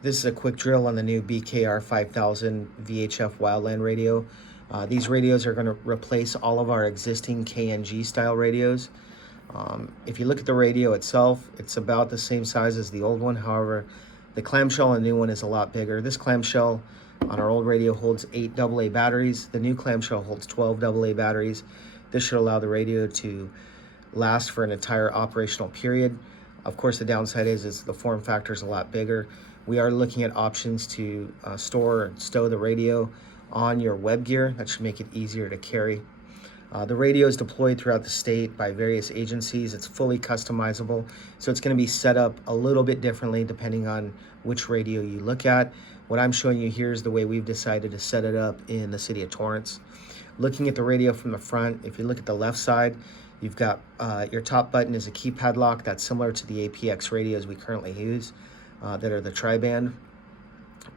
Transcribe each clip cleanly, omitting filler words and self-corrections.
This is a quick drill on the new BKR5000 VHF wildland radio. These radios are going to replace all of our existing KNG style radios. If you look at the radio itself, it's about the same size as the old one. However, the clamshell on the new one is a lot bigger. This clamshell on our old radio holds 8 AA batteries. The new clamshell holds 12 AA batteries. This should allow the radio to last for an entire operational period. Of course, the downside is the form factor is a lot bigger. We are looking at options to store and stow the radio on your web gear. That should make it easier to carry. The radio is deployed throughout the state by various agencies. It's fully customizable, so it's going to be set up a little bit differently depending on which radio you look at. What I'm showing you here is the way we've decided to set it up in the city of Torrance. Looking at the radio from the front, if you look at the left side, you've got your top button is a keypad lock that's similar to the APX radios we currently use that are the tri-band.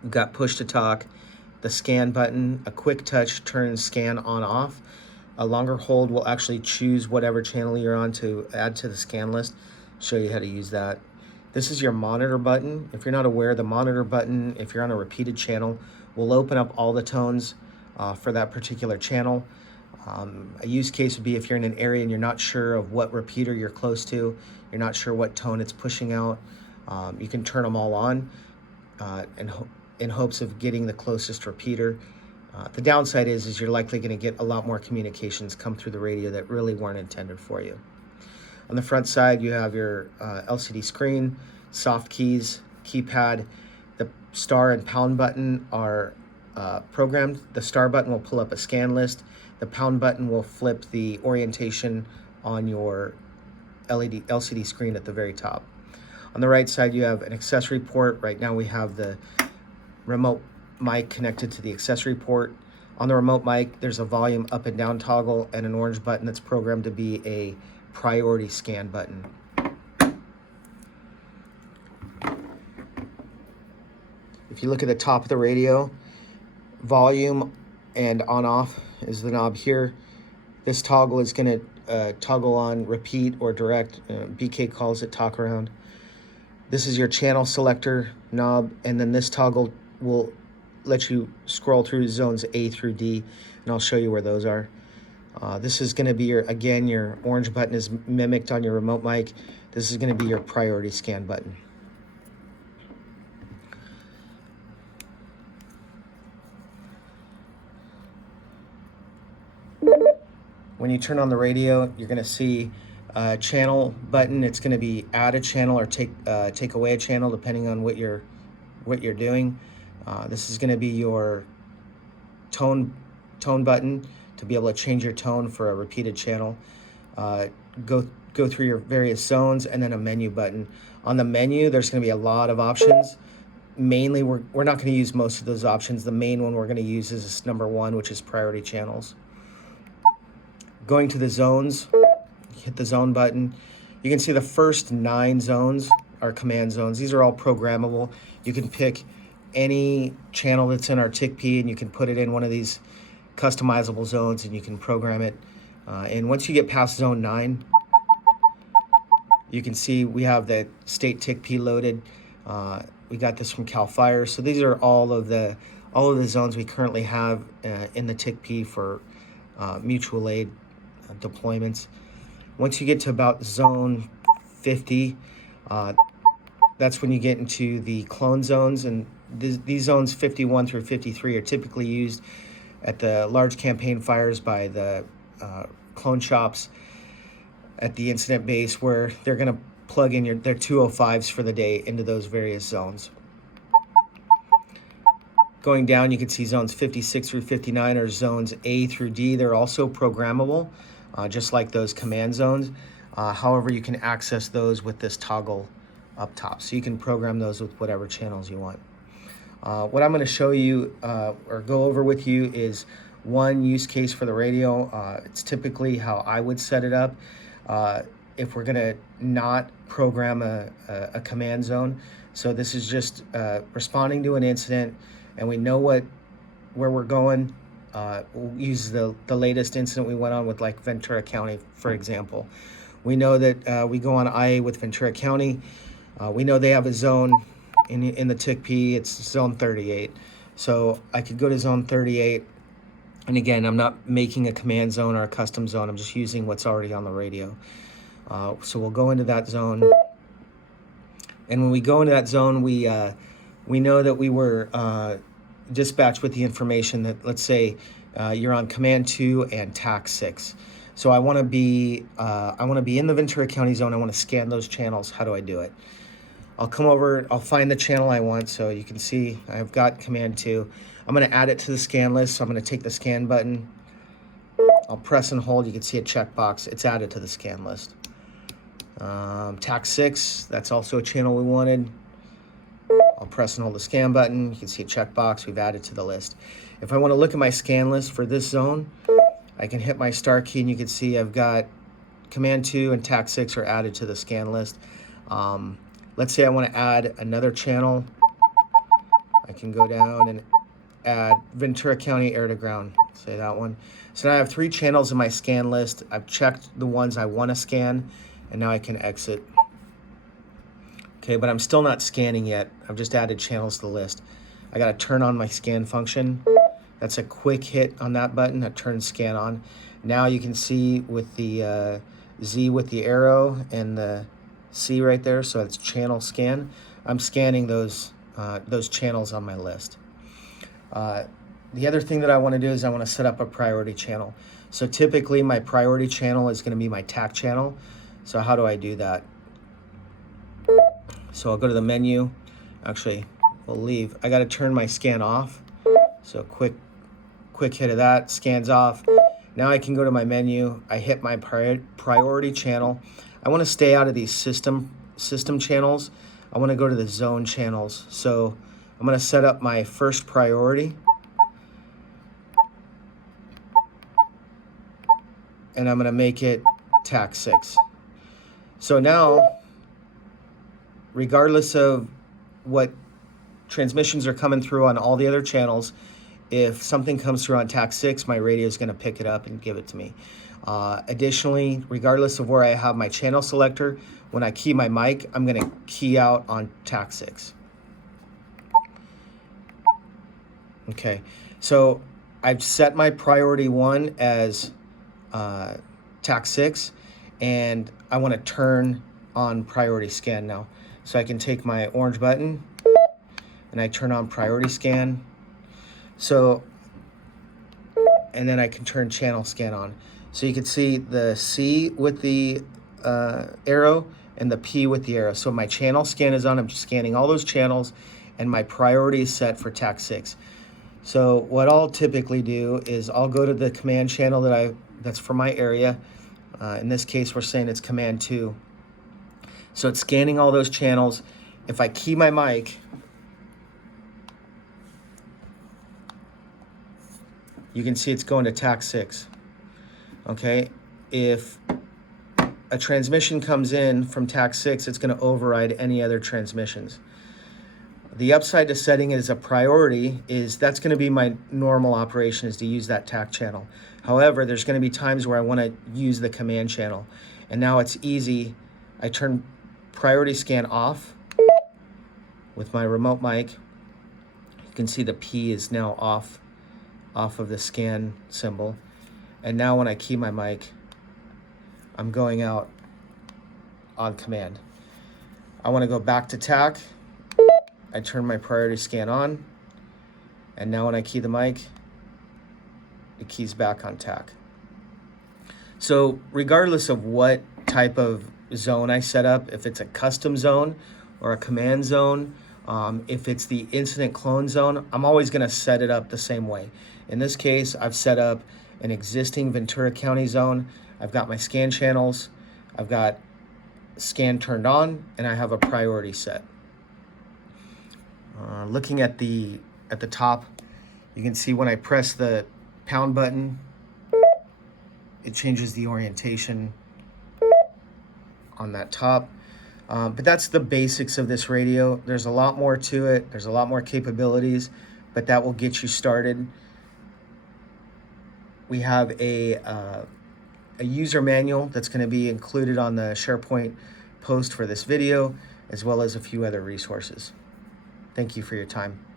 You've got push to talk, the scan button, a quick touch turns scan on off. A longer hold will actually choose whatever channel you're on to add to the scan list. Show you how to use that. This is your monitor button. If you're not aware, the monitor button, if you're on a repeated channel, will open up all the tones for that particular channel. A use case would be if you're in an area and you're not sure of what repeater you're close to, you're not sure what tone it's pushing out, you can turn them all on in hopes of getting the closest repeater. The downside is you're likely going to get a lot more communications come through the radio that really weren't intended for you. On the front side, you have your LCD screen, soft keys, keypad. The star and pound button are programmed. The star button will pull up a scan list. The pound button will flip the orientation on your LCD screen at the very top. On the right side, you have an accessory port. Right now we have the remote mic connected to the accessory port. On the remote mic, there's a volume up and down toggle and an orange button that's programmed to be a priority scan button. If you look at the top of the radio, volume and on off is the knob here. This toggle is going to toggle on repeat or direct. BK calls it talk around. This is your channel selector knob, and then this toggle will let you scroll through zones A through D, and I'll show you where those are. This is going to be your orange button is mimicked on your remote mic. This is going to be your priority scan button. When you turn on the radio, you're going to see a channel button. It's going to be add a channel or take away a channel depending on what you're doing. This is going to be your tone button to be able to change your tone for a repeated channel. Go through your various zones, and then a menu button. On the menu, there's going to be a lot of options. Mainly, we're not going to use most of those options. The main one we're going to use is this number 1, which is priority channels. Going to the zones, hit the zone button. You can see the first 9 zones are command zones. These are all programmable. You can pick any channel that's in our TICP and you can put it in one of these customizable zones and you can program it. And once you get past zone 9, you can see we have the state TICP loaded. We got this from CAL FIRE. So these are all of the zones we currently have in the TICP for mutual aid deployments. Once you get to about zone 50, that's when you get into the clone zones, and these zones 51 through 53 are typically used at the large campaign fires by the clone shops at the incident base, where they're going to plug in their 205s for the day into those various zones. Going down, you can see zones 56 through 59 are zones A through D. They're also programmable, just like those command zones. However, you can access those with this toggle up top. So you can program those with whatever channels you want. What I'm going to show you or go over with you is one use case for the radio. It's typically how I would set it up if we're going to not program a command zone. So this is just responding to an incident, and we know where we're going. We'll use the latest incident we went on with, like Ventura County, for example. We know that we go on IA with Ventura County. We know they have a zone in the TICP, it's zone 38. So I could go to zone 38. And again, I'm not making a command zone or a custom zone. I'm just using what's already on the radio. So we'll go into that zone. And when we go into that zone, we know that we were dispatched with the information that, let's say, you're on command 2 and TAC 6. So I want to be in the Ventura County zone. I want to scan those channels. How do I do it? I'll come over, I'll find the channel I want. So you can see I've got command 2. I'm going to add it to the scan list. So I'm going to take the scan button. I'll press and hold. You can see a checkbox. It's added to the scan list. TAC 6, that's also a channel we wanted. I'll press and hold the scan button. You can see a checkbox. We've added to the list. If I want to look at my scan list for this zone, I can hit my star key and you can see I've got command 2 and TAC 6 are added to the scan list. Let's say I want to add another channel. I can go down and add Ventura County air to ground, say that one. So now I have 3 channels in my scan list. I've checked the ones I want to scan, and now I can exit. Okay, but I'm still not scanning yet. I've just added channels to the list. I got to turn on my scan function. That's a quick hit on that button that turns scan on. Now you can see with the Z with the arrow and the C right there, so it's channel scan. I'm scanning those channels on my list. The other thing that I want to do is I want to set up a priority channel. So typically my priority channel is going to be my TAC channel. So how do I do that? So I'll go to the menu. Actually, we'll leave. I got to turn my scan off. So quick hit of that, scans off. Now I can go to my menu. I hit my priority channel. I want to stay out of these system channels. I want to go to the zone channels. So I'm going to set up my first priority. And I'm going to make it TAC 6. So now, regardless of what transmissions are coming through on all the other channels, if something comes through on TAC 6, my radio is going to pick it up and give it to me. Additionally, regardless of where I have my channel selector, when I key my mic, I'm going to key out on TAC 6. Okay, so I've set my priority 1 as TAC 6, and I want to turn on priority scan now. So I can take my orange button and I turn on priority scan. So, and then I can turn channel scan on. So you can see the C with the arrow and the P with the arrow. So my channel scan is on. I'm scanning all those channels, and my priority is set for TAC 6. So what I'll typically do is I'll go to the command channel that's for my area. In this case, we're saying it's command 2. So it's scanning all those channels. If I key my mic, you can see it's going to TAC 6. Okay, if a transmission comes in from TAC 6, it's going to override any other transmissions. The upside to setting it as a priority is that's going to be my normal operation, is to use that TAC channel. However, there's going to be times where I want to use the command channel. And now it's easy. I turn priority scan off with my remote mic. You can see the P is now off of the scan symbol. And now when I key my mic, I'm going out on command. I want to go back to TAC. I turn my priority scan on, and now when I key the mic, it keys back on TAC. So regardless of what type of zone I set up, if it's a custom zone or a command zone, if it's the incident clone zone, I'm always going to set it up the same way. In this case, I've set up an existing Ventura County zone. I've got my scan channels, I've got scan turned on, and I have a priority set. Looking at the top, you can see when I press the pound button, it changes the orientation on that top. But that's the basics of this radio. There's a lot more to it. There's a lot more capabilities, but that will get you started. We have a user manual that's going to be included on the SharePoint post for this video, as well as a few other resources. Thank you for your time.